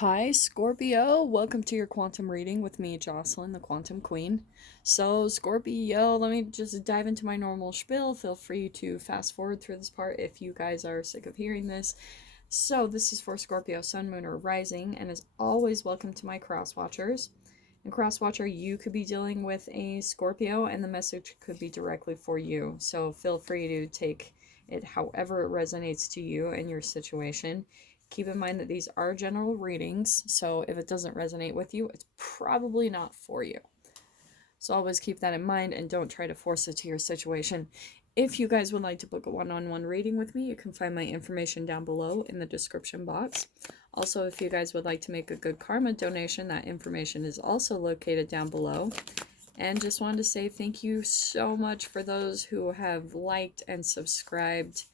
Hi, Scorpio. Welcome to your quantum reading with me, Jocelyn, the Quantum Queen. So, Scorpio, let me just dive into my normal spiel. Feel free to fast forward through this part if you guys are sick of hearing this. So, this is for Scorpio, Sun, Moon, or Rising, and as always, welcome to my cross watchers. And cross watcher, you could be dealing with a Scorpio, and the message could be directly for you. So, feel free to take it however it resonates to you and your situation. Keep in mind that these are general readings, so if it doesn't resonate with you, it's probably not for you. So always keep that in mind and don't try to force it to your situation. If you guys would like to book a one-on-one reading with me, you can find my information down below in the description box. Also, if you guys would like to make a good karma donation, that information is also located down below. And just wanted to say thank you so much for those who have liked and subscribed.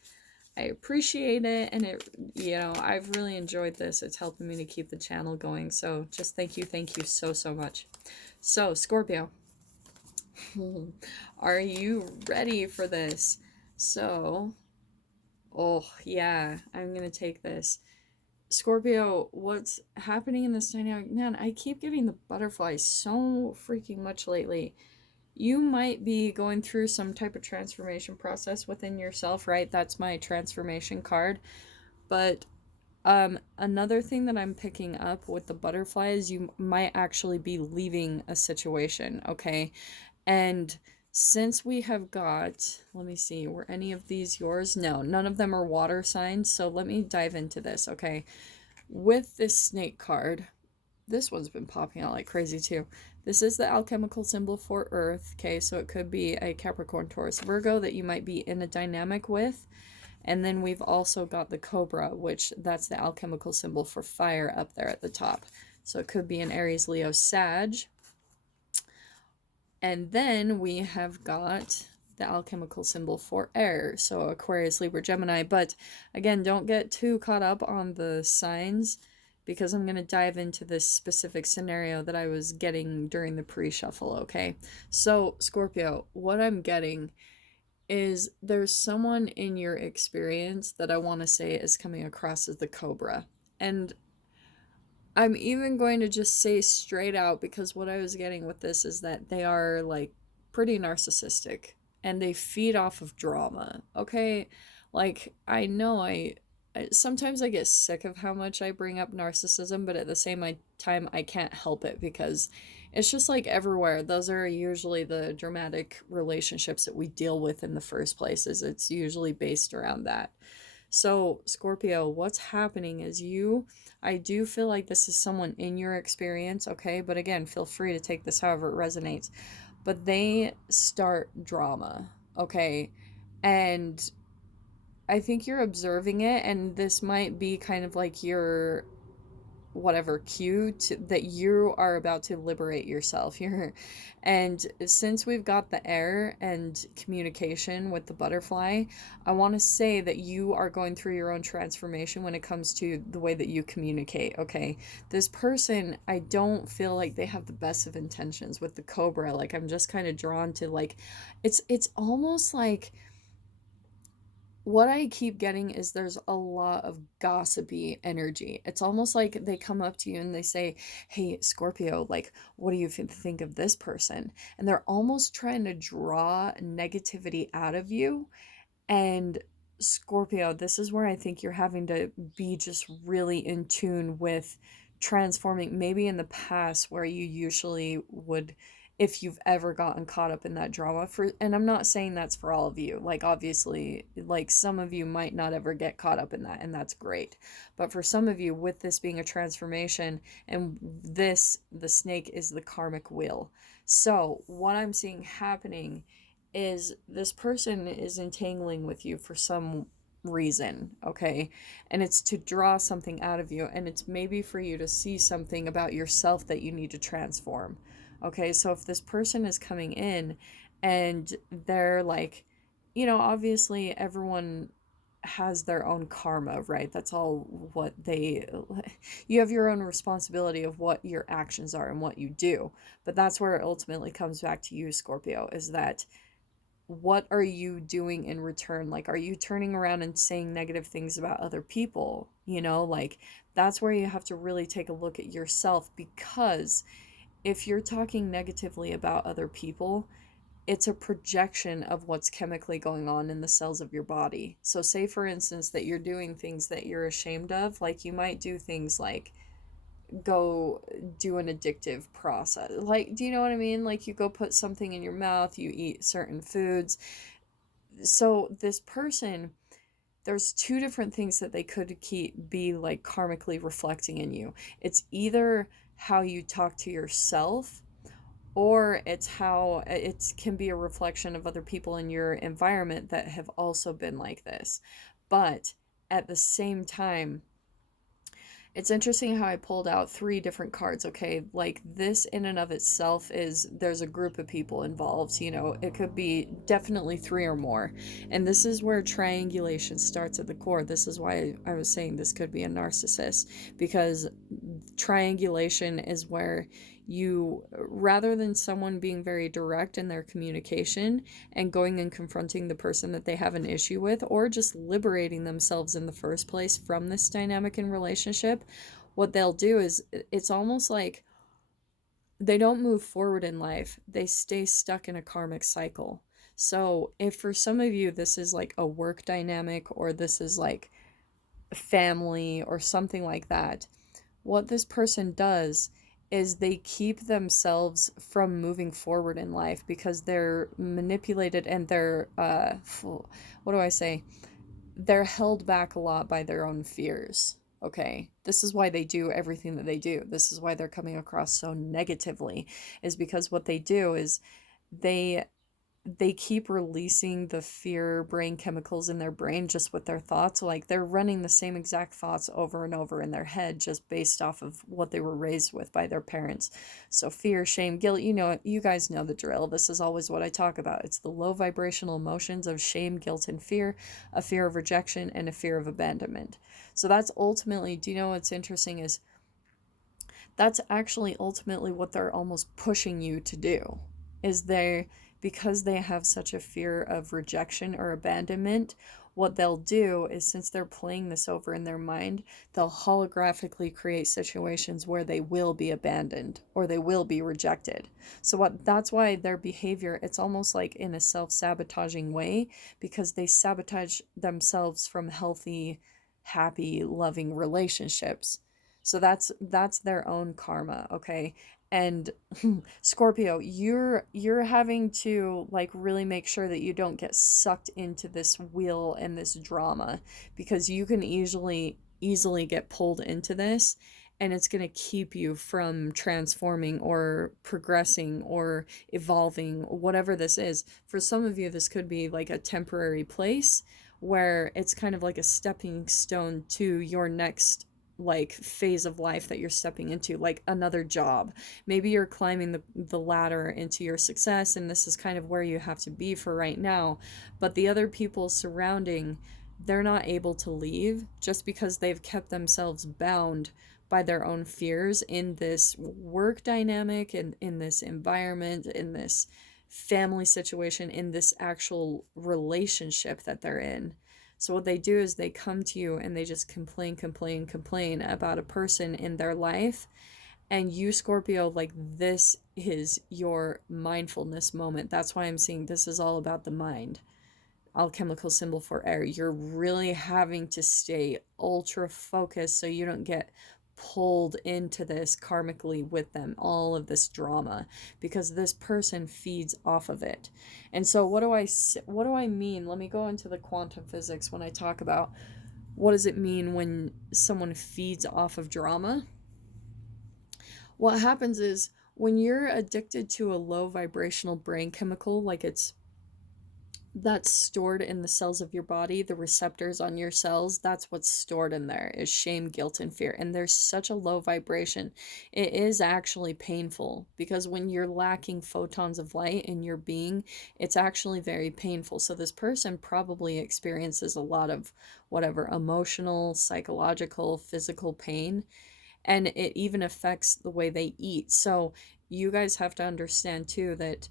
I appreciate it, and I've really enjoyed this. It's helping me to keep the channel going, so just thank you so much. So, Scorpio, are you ready for this? So, oh yeah, I'm gonna take this. Scorpio, what's happening in this dynamic? Man, I keep getting the butterflies so freaking much lately. You might be going through some type of transformation process within yourself, right? That's my transformation card. But another thing that I'm picking up with the butterflies, you might actually be leaving a situation, okay? And since we have got, let me see, were any of these yours? No, none of them are water signs, so let me dive into this, okay? With this snake card, this one's been popping out like crazy too. This is the alchemical symbol for Earth, okay? So it could be a Capricorn, Taurus, Virgo that you might be in a dynamic with. And then we've also got the Cobra, which that's the alchemical symbol for fire up there at the top. So it could be an Aries, Leo, Sag. And then we have got the alchemical symbol for air. So Aquarius, Libra, Gemini. But again, don't get too caught up on the signs, because I'm going to dive into this specific scenario that I was getting during the pre-shuffle, okay? So, Scorpio, what I'm getting is there's someone in your experience that I want to say is coming across as the Cobra. And I'm even going to just say straight out, because what I was getting with this is that they are, like, pretty narcissistic. And they feed off of drama, okay? Like, I know sometimes I get sick of how much I bring up narcissism, but at the same time, I can't help it, because it's just like everywhere. Those are usually the dramatic relationships that we deal with in the first place. It's usually based around that. So, Scorpio, what's happening is I do feel like this is someone in your experience, okay? But again, feel free to take this however it resonates. But they start drama, okay? And I think you're observing it, and this might be kind of like your whatever cue that you are about to liberate yourself. And since we've got the air and communication with the butterfly, I want to say that you are going through your own transformation when it comes to the way that you communicate, okay? This person, I don't feel like they have the best of intentions with the Cobra. Like, I'm just kind of drawn to, like, it's almost like what I keep getting is there's a lot of gossipy energy. It's almost like they come up to you and they say, "Hey, Scorpio, like, what do you think of this person?" And they're almost trying to draw negativity out of you. And Scorpio, this is where I think you're having to be just really in tune with transforming. Maybe in the past where you usually would, if you've ever gotten caught up in that drama, and I'm not saying that's for all of you. Like, obviously, like, some of you might not ever get caught up in that, and that's great. But for some of you, with this being a transformation, and the snake is the karmic wheel. So what I'm seeing happening is this person is entangling with you for some reason, okay? And it's to draw something out of you, and it's maybe for you to see something about yourself that you need to transform, okay? So if this person is coming in and they're like, obviously everyone has their own karma, right? That's all you have your own responsibility of what your actions are and what you do. But that's where it ultimately comes back to you, Scorpio, is that what are you doing in return? Like, are you turning around and saying negative things about other people? You know, like, that's where you have to really take a look at yourself, because if you're talking negatively about other people, it's a projection of what's chemically going on in the cells of your body. So, say for instance that you're doing things that you're ashamed of, like you might do things like go do an addictive process. Like, do you know what I mean? Like, you go put something in your mouth, you eat certain foods. So, this person, there's two different things that they could be like karmically reflecting in you. It's either how you talk to yourself, or it's how it can be a reflection of other people in your environment that have also been like this. But at the same time, it's interesting how I pulled out three different cards, okay? Like, this in and of itself is, there's a group of people involved, you know, it could be definitely three or more. And this is where triangulation starts at the core. This is why I was saying this could be a narcissist, because triangulation is where you, rather than someone being very direct in their communication and going and confronting the person that they have an issue with, or just liberating themselves in the first place from this dynamic in relationship, what they'll do is, it's almost like they don't move forward in life, they stay stuck in a karmic cycle. So if for some of you this is like a work dynamic, or this is like family or something like that, what this person does is they keep themselves from moving forward in life because they're manipulated, and they're what do I say, they're held back a lot by their own fears. Okay, this is why they do everything that they do. This is why they're coming across so negatively, is because what they do is they they keep releasing the fear brain chemicals in their brain just with their thoughts. Like, they're running the same exact thoughts over and over in their head, just based off of what they were raised with by their parents. So fear, shame, guilt, you know, you guys know the drill. This is always what I talk about. It's the low vibrational emotions of shame, guilt, and fear, a fear of rejection, and a fear of abandonment. So that's ultimately, do you know what's interesting is, that's actually ultimately what they're almost pushing you to do, is they, because they have such a fear of rejection or abandonment, what they'll do is, since they're playing this over in their mind, they'll holographically create situations where they will be abandoned or they will be rejected. So what, that's why their behavior, it's almost like in a self-sabotaging way, because they sabotage themselves from healthy, happy, loving relationships. So that's their own karma, okay? And Scorpio, you're having to like really make sure that you don't get sucked into this wheel and this drama, because you can easily get pulled into this, and it's going to keep you from transforming or progressing or evolving, whatever this is. For some of you, this could be like a temporary place where it's kind of like a stepping stone to your next like phase of life that you're stepping into, like another job. Maybe you're climbing the ladder into your success, and this is kind of where you have to be for right now, but the other people surrounding, they're not able to leave just because they've kept themselves bound by their own fears in this work dynamic, and in this environment, in this family situation, in this actual relationship that they're in. So what they do is they come to you and they just complain about a person in their life. And you, Scorpio, like, this is your mindfulness moment. That's why I'm seeing this is all about the mind. Alchemical symbol for air. You're really having to stay ultra focused so you don't get pulled into this karmically with them, all of this drama, because this person feeds off of it. And so what do I mean? Let me go into the quantum physics when I talk about what does it mean when someone feeds off of drama. What happens is, when you're addicted to a low vibrational brain chemical, like it's that's stored in the cells of your body, the receptors on your cells, that's what's stored in there, is shame, guilt, and fear. And there's such a low vibration. It is actually painful, because when you're lacking photons of light in your being, it's actually very painful. So this person probably experiences a lot of whatever emotional, psychological, physical pain, and it even affects the way they eat. So you guys have to understand too that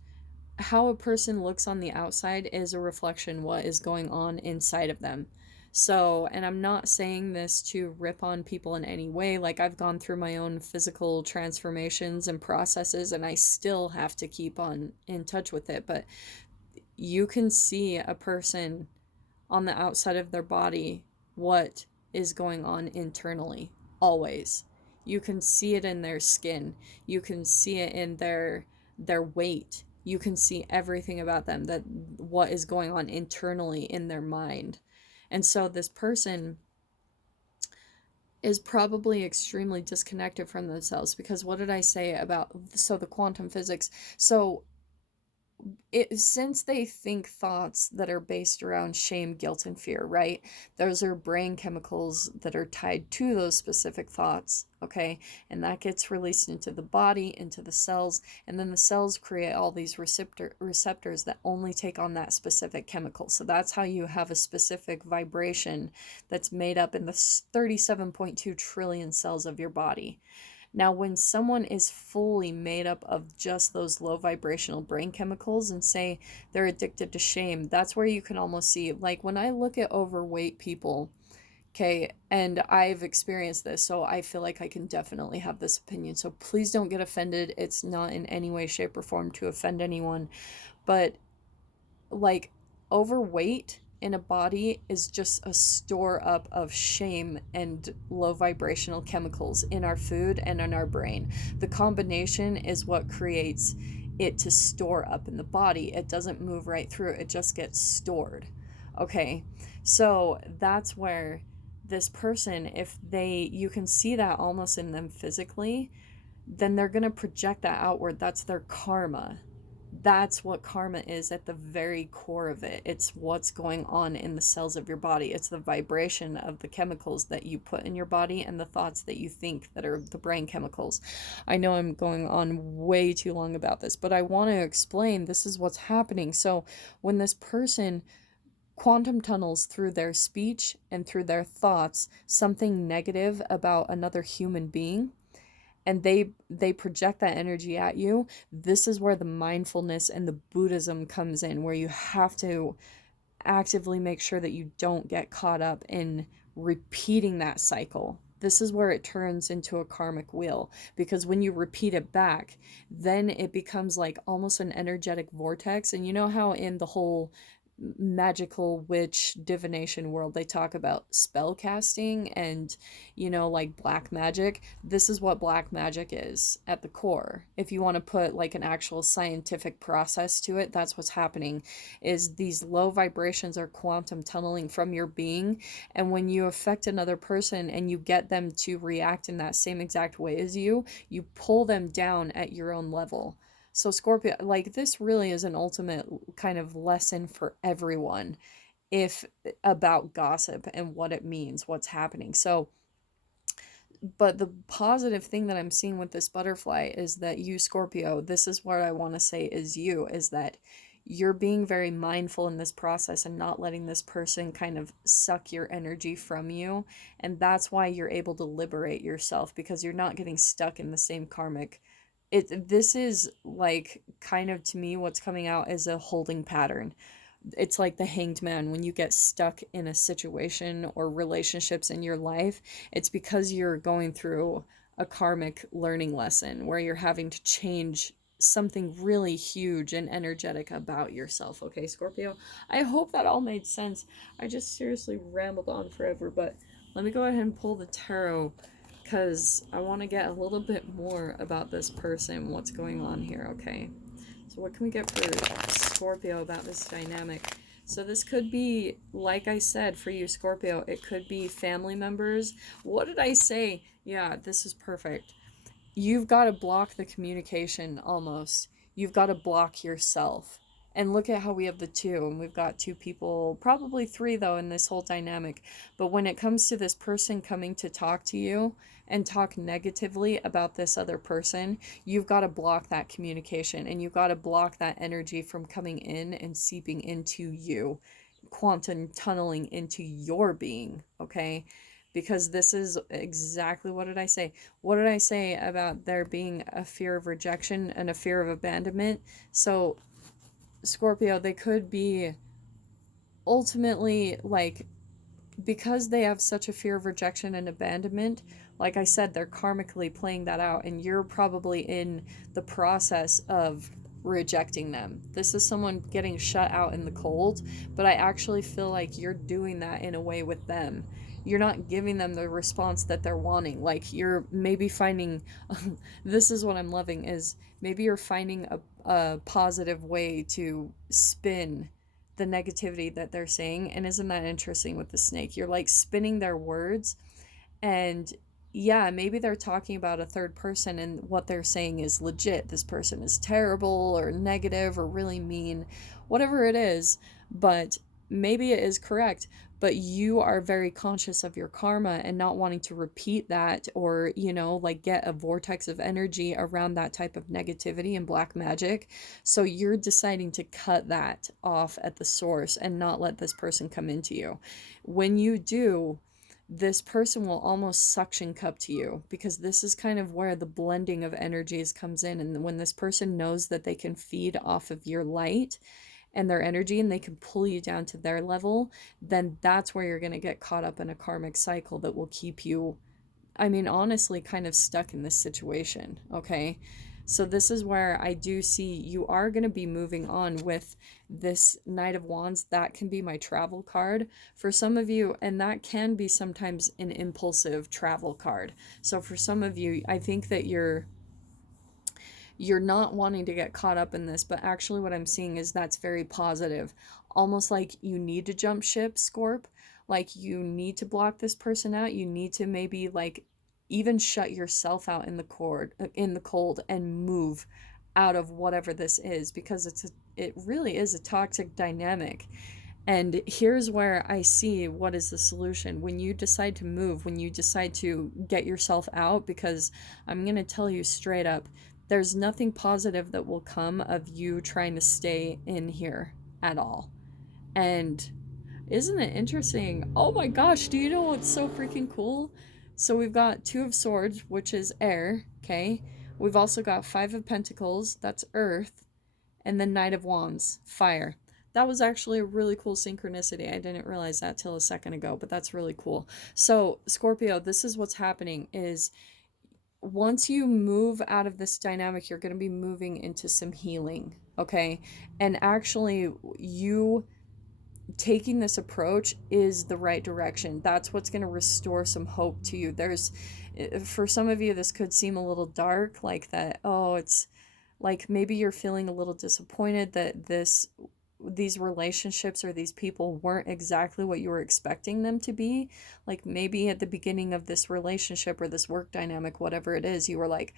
how a person looks on the outside is a reflection what is going on inside of them. So, and I'm not saying this to rip on people in any way. Like, I've gone through my own physical transformations and processes, and I still have to keep on in touch with it. But you can see a person on the outside of their body what is going on internally, always. You can see it in their skin. You can see it in their weight. You can see everything about them, that what is going on internally in their mind. And so this person is probably extremely disconnected from themselves, because what did I say about, so the quantum physics, so since they think thoughts that are based around shame, guilt, and fear, right? Those are brain chemicals that are tied to those specific thoughts, okay? And that gets released into the body, into the cells, and then the cells create all these receptors that only take on that specific chemical. So that's how you have a specific vibration that's made up in the 37.2 trillion cells of your body. Now, when someone is fully made up of just those low vibrational brain chemicals, and say they're addicted to shame, that's where you can almost see, like when I look at overweight people, okay, and I've experienced this, so I feel like I can definitely have this opinion. So please don't get offended. It's not in any way, shape, or form to offend anyone. But like, overweight in a body is just a store up of shame and low vibrational chemicals in our food and in our brain. The combination is what creates it to store up in the body. It doesn't move right through, it just gets stored. Okay, so that's where this person, if they, you can see that almost in them physically, then they're going to project that outward. That's their karma. That's what karma is at the very core of it. It's what's going on in the cells of your body. It's the vibration of the chemicals that you put in your body and the thoughts that you think that are the brain chemicals. I know I'm going on way too long about this, but I want to explain this is what's happening. So when this person quantum tunnels through their speech and through their thoughts something negative about another human being, and they project that energy at you, this is where the mindfulness and the Buddhism comes in, where you have to actively make sure that you don't get caught up in repeating that cycle. This is where it turns into a karmic wheel, because when you repeat it back, then it becomes like almost an energetic vortex. And you know how in the whole magical witch divination world they talk about spell casting and, you know, like black magic. This is what black magic is at the core. If you want to put like an actual scientific process to it, that's what's happening, is these low vibrations are quantum tunneling from your being, and when you affect another person and you get them to react in that same exact way as you pull them down at your own level. So Scorpio, like, this really is an ultimate kind of lesson for everyone, if about gossip and what it means, what's happening. So, but the positive thing that I'm seeing with this butterfly is that you, Scorpio, this is what I want to say is you, is that you're being very mindful in this process and not letting this person kind of suck your energy from you. And that's why you're able to liberate yourself, because you're not getting stuck in the same karmic. This is like kind of, to me, what's coming out is a holding pattern. It's like the hanged man. When you get stuck in a situation or relationships in your life, it's because you're going through a karmic learning lesson where you're having to change something really huge and energetic about yourself. Okay, Scorpio, I hope that all made sense. I just seriously rambled on forever, but let me go ahead and pull the tarot, because I want to get a little bit more about this person, what's going on here. Okay, so what can we get for Scorpio about this dynamic? So this could be, like I said, for you, Scorpio, it could be family members. What did I say? Yeah, this is perfect. You've got to block the communication almost. You've got to block yourself. And look at how we have the two, and we've got two people, probably three though, in this whole dynamic. But when it comes to this person coming to talk to you and talk negatively about this other person, you've got to block that communication, and you've got to block that energy from coming in and seeping into you, quantum tunneling into your being, okay? Because this is exactly, what did I say? What did I say about there being a fear of rejection and a fear of abandonment? So Scorpio, they could be ultimately like, because they have such a fear of rejection and abandonment, like I said, they're karmically playing that out, and you're probably in the process of rejecting them. This is someone getting shut out in the cold, but I actually feel like you're doing that in a way with them. You're not giving them the response that they're wanting. Like, you're maybe finding this is what I'm loving, is maybe you're finding a positive way to spin the negativity that they're saying. And isn't that interesting with the snake? You're like spinning their words, and yeah, maybe they're talking about a third person and what they're saying is legit. This person is terrible or negative or really mean, whatever it is, but maybe it is correct. But you are very conscious of your karma and not wanting to repeat that, or, you know, like get a vortex of energy around that type of negativity and black magic. So you're deciding to cut that off at the source and not let this person come into you. When you do, this person will almost suction cup to you, because this is kind of where the blending of energies comes in. And when this person knows that they can feed off of your light and their energy and they can pull you down to their level, then that's where you're going to get caught up in a karmic cycle that will keep you, I mean, honestly, kind of stuck in this situation. Okay. So this is where I do see you are going to be moving on with this Knight of Wands. That can be my travel card for some of you, and that can be sometimes an impulsive travel card. So for some of you, I think that you're not wanting to get caught up in this, but actually what I'm seeing is that's very positive. Almost like you need to jump ship, Scorp. Like, you need to block this person out. You need to maybe like even shut yourself out in the cold and move out of whatever this is, because it really is a toxic dynamic. And here's where I see what is the solution. When you decide to move, when you decide to get yourself out, because I'm going to tell you straight up, there's nothing positive that will come of you trying to stay in here at all. And isn't it interesting? Oh my gosh, do you know what's so freaking cool? So we've got Two of Swords, which is air, okay? We've also got Five of Pentacles, that's earth, and then Knight of Wands, fire. That was actually a really cool synchronicity. I didn't realize that till a second ago, but that's really cool. So, Scorpio, this is what's happening is once you move out of this dynamic, you're going to be moving into some healing, okay? And actually, you taking this approach is the right direction. That's what's going to restore some hope to you. For some of you, this could seem a little dark, like that, oh, it's like maybe you're feeling a little disappointed that these relationships or these people weren't exactly what you were expecting them to be. Like, maybe at the beginning of this relationship or this work dynamic, whatever it is, you were like,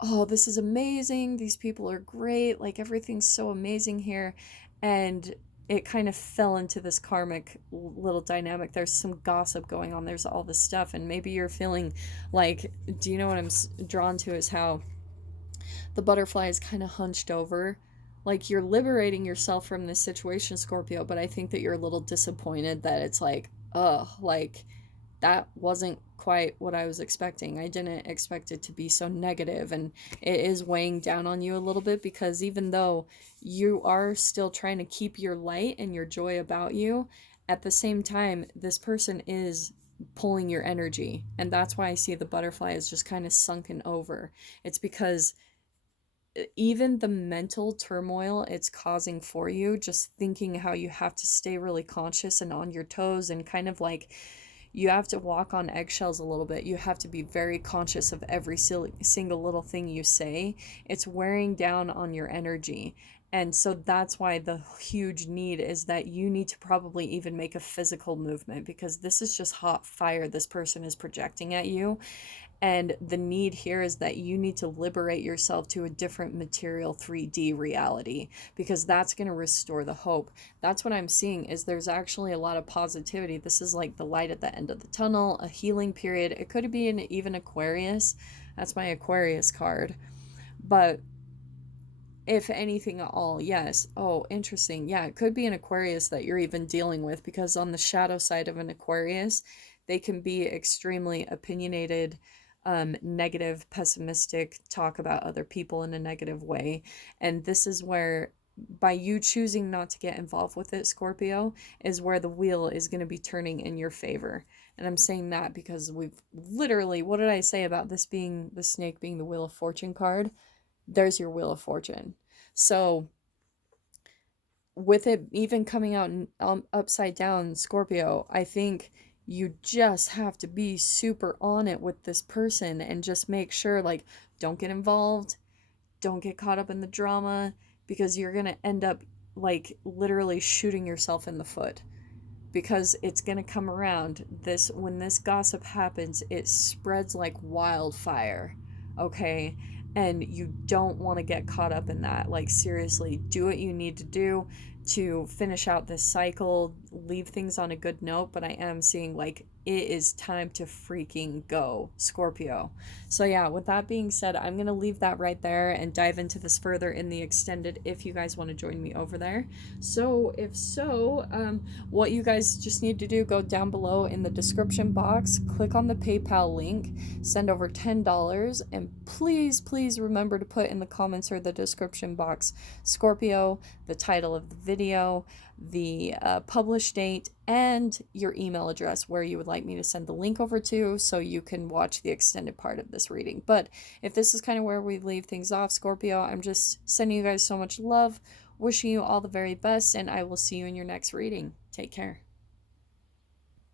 oh, this is amazing, these people are great, like everything's so amazing here. And it kind of fell into this karmic little dynamic. There's some gossip going on, there's all this stuff, and maybe you're feeling like, do you know what I'm drawn to is how the butterfly is kind of hunched over. Like, you're liberating yourself from this situation, Scorpio, but I think that you're a little disappointed that it's like, like, that wasn't quite what I was expecting. I didn't expect it to be so negative, and it is weighing down on you a little bit, because even though you are still trying to keep your light and your joy about you, at the same time, this person is pulling your energy. And that's why I see the butterfly is just kind of sunken over. It's because even the mental turmoil it's causing for you, just thinking how you have to stay really conscious and on your toes, and kind of like you have to walk on eggshells a little bit. You have to be very conscious of every single little thing you say. It's wearing down on your energy. And so that's why the huge need is that you need to probably even make a physical movement, because this is just hot fire this person is projecting at you. And the need here is that you need to liberate yourself to a different material 3D reality, because that's going to restore the hope. That's what I'm seeing, is there's actually a lot of positivity. This is like the light at the end of the tunnel, a healing period. It could be even Aquarius. That's my Aquarius card. But if anything at all, yes. Oh, interesting. Yeah, it could be an Aquarius that you're even dealing with, because on the shadow side of an Aquarius, they can be extremely opinionated, negative, pessimistic, talk about other people in a negative way. And this is where by you choosing not to get involved with it, Scorpio, is where the wheel is going to be turning in your favor. And I'm saying that because we've literally, what did I say about this being the snake being the Wheel of Fortune card? There's your Wheel of Fortune. So with it even coming out upside down, Scorpio, I think you just have to be super on it with this person and just make sure, like, don't get involved, don't get caught up in the drama, because you're going to end up, like, literally shooting yourself in the foot, because it's going to come around. This, when this gossip happens, it spreads like wildfire, okay? And you don't want to get caught up in that. Like, seriously, do what you need to do to finish out this cycle, leave things on a good note. But I am seeing, like, it is time to freaking go, Scorpio. So yeah, with that being said, I'm going to leave that right there and dive into this further in the extended if you guys want to join me over there. So if so, what you guys just need to do, go down below in the description box, click on the PayPal link, send over $10, and please remember to put in the comments or the description box Scorpio, the title of the video, the publish date, and your email address where you would like me to send the link over to, so you can watch the extended part of this reading. But if this is kind of where we leave things off, Scorpio, I'm just sending you guys so much love, wishing you all the very best, and I will see you in your next reading. Take care.